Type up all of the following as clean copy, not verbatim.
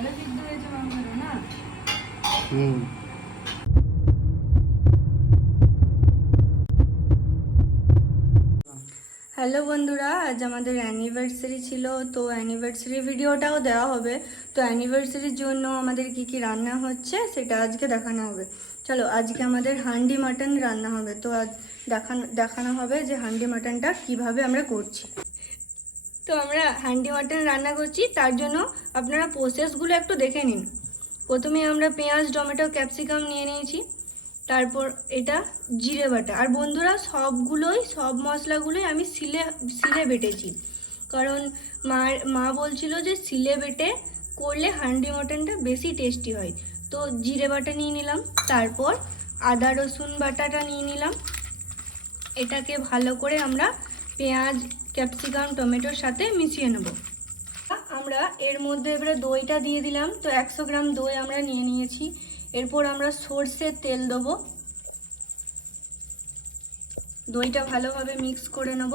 ভালো সিদ্ধ হয়েছে মাংসটা না। হ্যালো বন্ধুরা, আজ আমাদের অ্যানিভার্সারি ছিল, তো অ্যানিভার্সারি ভিডিওটাও দেওয়া হবে। তো অ্যানিভার্সারির জন্য আমাদের কি কি রান্না হচ্ছে সেটা আজকে দেখানো হবে। চলো, আজকে আমাদের হান্ডি মাটন রান্না হবে। তো আজ দেখানো হবে যে হান্ডি মাটনটা কিভাবে আমরা করছি। তো আমরা হান্ডি মাটন রান্না করছি, তার জন্য আপনারা প্রসেসগুলো একটু দেখে নিন। প্রথমে আমরা পেঁয়াজ, টমেটো, ক্যাপসিকাম নিয়ে নিয়েছি। তারপর এটা জিরে বাটা। আর বন্ধুরা, সব মশলাগুলোই আমি সিলে বেটেছি, কারণ মা বলছিল যে সিলে বেটে করলে হান্ডি মটনটা বেশি টেস্টি হয়। তো জিরে বাটা নিয়ে নিলাম, তারপর আদা রসুন বাটাটা নিয়ে নিলাম। এটাকে ভালো করে আমরা পেঁয়াজ, ক্যাপসিকাম, টমেটোর সাথে মিশিয়ে নেব। আমরা এর মধ্যে এবারে দইটা দিয়ে দিলাম। তো 100 গ্রাম দই আমরা নিয়ে নিয়েছি। এরপর আমরা সরষের তেল দেবো। দইটা ভালোভাবে মিক্স করে নেব।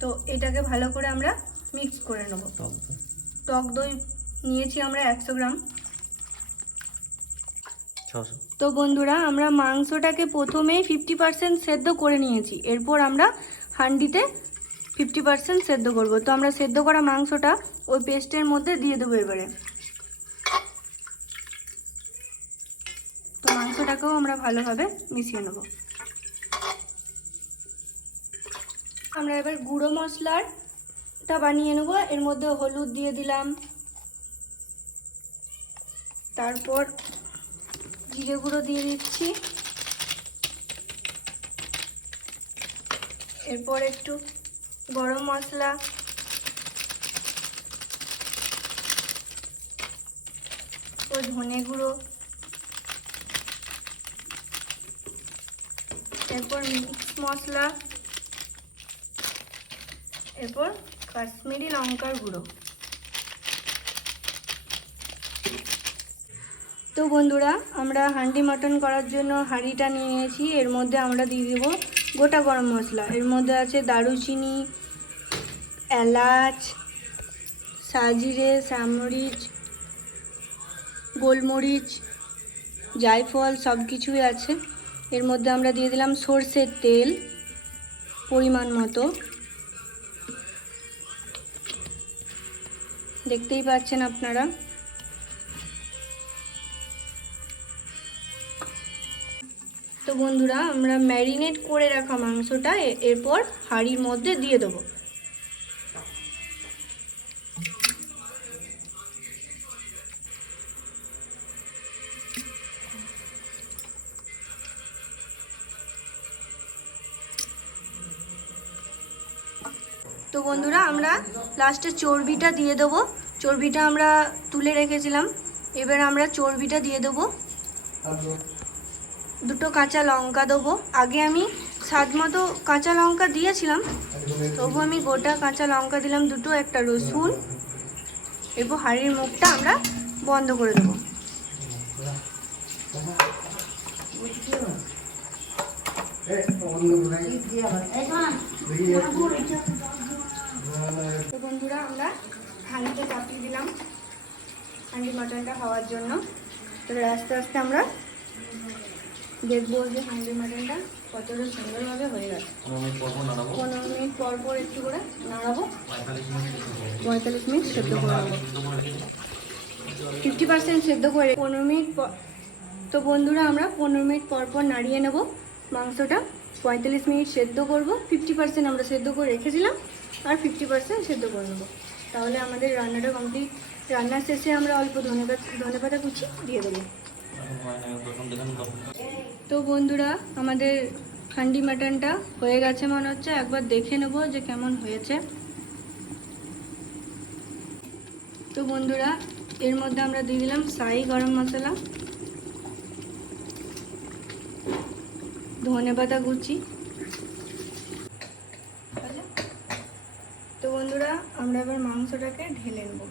তো এটাকে ভালো করে আমরা মিক্স করে নেব। টক দই নিয়েছি আমরা 100 গ্রাম। তো বন্ধুরা, আমরা মাংসটাকে প্রথমেই 50% সেদ্ধ করে নিয়েছি। এরপর আমরা হাঁড়িতে 50% সেদ্ধ করব। তো আমরা সেদ্ধ করা মাংসটা ওই পেস্টের মধ্যে দিয়ে দেবো এবারে। তো মাংসটাকেও আমরা ভালোভাবে মিশিয়ে নেব। আমরা এবার গুঁড়ো মশলাটা বানিয়ে নেব। এর মধ্যে হলুদ দিয়ে দিলাম, তারপর জিরে গুঁড়ো দিয়ে দিচ্ছি, এরপর একটু গরম মশলা, ও ধনে গুঁড়ো, এরপর মিক্স মশলা, এরপর কাশ্মীরি লঙ্কার গুঁড়ো। তো বন্ধুরা, আমরা হান্ডি মাটন করার জন্য হাঁড়িটা নিয়ে নিয়েছি। এর মধ্যে আমরা দিয়ে দেব গোটা গরম মশলা। এর মধ্যে আছে দারুচিনি, এলাচ, সাজিরে, সামরিচ, গোলমরিচ, জায়ফল, সব কিছুই আছে। এর মধ্যে আমরা দিয়ে দিলাম সরষের তেল পরিমাণ মতো। দেখতেই পাচ্ছেন আপনারা। তো বন্ধুরা, আমরা ম্যারিনেট করে রাখা মাংসটা এরপর হাঁড়ির মধ্যে দিয়ে দেবো। তো বন্ধুরা, আমরা লাস্টে চর্বিটা দিয়ে দেবো। চর্বিটা আমরা তুলে রেখেছিলাম। এবার আমরা চর্বিটা দিয়ে দেবো। দুটো কাঁচা লঙ্কা দেবো। আগে আমি স্বাদ মতো কাঁচা লঙ্কা দিয়েছিলাম, তবু আমি গোটা কাঁচা লঙ্কা দিলাম দুটো, একটা রসুন। এরপর হাঁড়ির মুখটা আমরা বন্ধ করে দেবো। তো বন্ধুরা, আমরা হাঁড়িতে চাপিয়ে দিলাম হান্ডি মাটনটা হওয়ার জন্য। তো আস্তে আস্তে আমরা দেখবো যে হান্ডি মাটনটা কতটা সুন্দরভাবে হয়ে গেছে। 15 মিনিট পর পর একটু করে নাড়াবো। 45 মিনিট সেদ্ধ করে নেবো। 50% সেদ্ধ করে 15 মিনিট পর। তো বন্ধুরা, আমরা 15 মিনিট পর পর নাড়িয়ে নেব মাংসটা। 45 মিনিট সেদ্ধ করব। 50% আমরা সেদ্ধ করে রেখেছিলাম, আর 50% সেদ্ধ করে নেবো। তাহলে আমাদের রান্নাটা কমপ্লিট। রান্নার শেষে আমরা অল্প ধনেপাতা কুচি দিয়ে দেবো। তো বন্ধুরা, আমাদের হান্ডি মাটনটা হয়ে গেছে মনে হচ্ছে। একবার দেখে নেব যে কেমন হয়েছে। তো বন্ধুরা, এর মধ্যে আমরা দিয়ে দিলাম শাহি গরম মশলা, ধনেপাতা কুচি। তো বন্ধুরা, আমরা এবার মাংসটাকে ঢেলে নেব।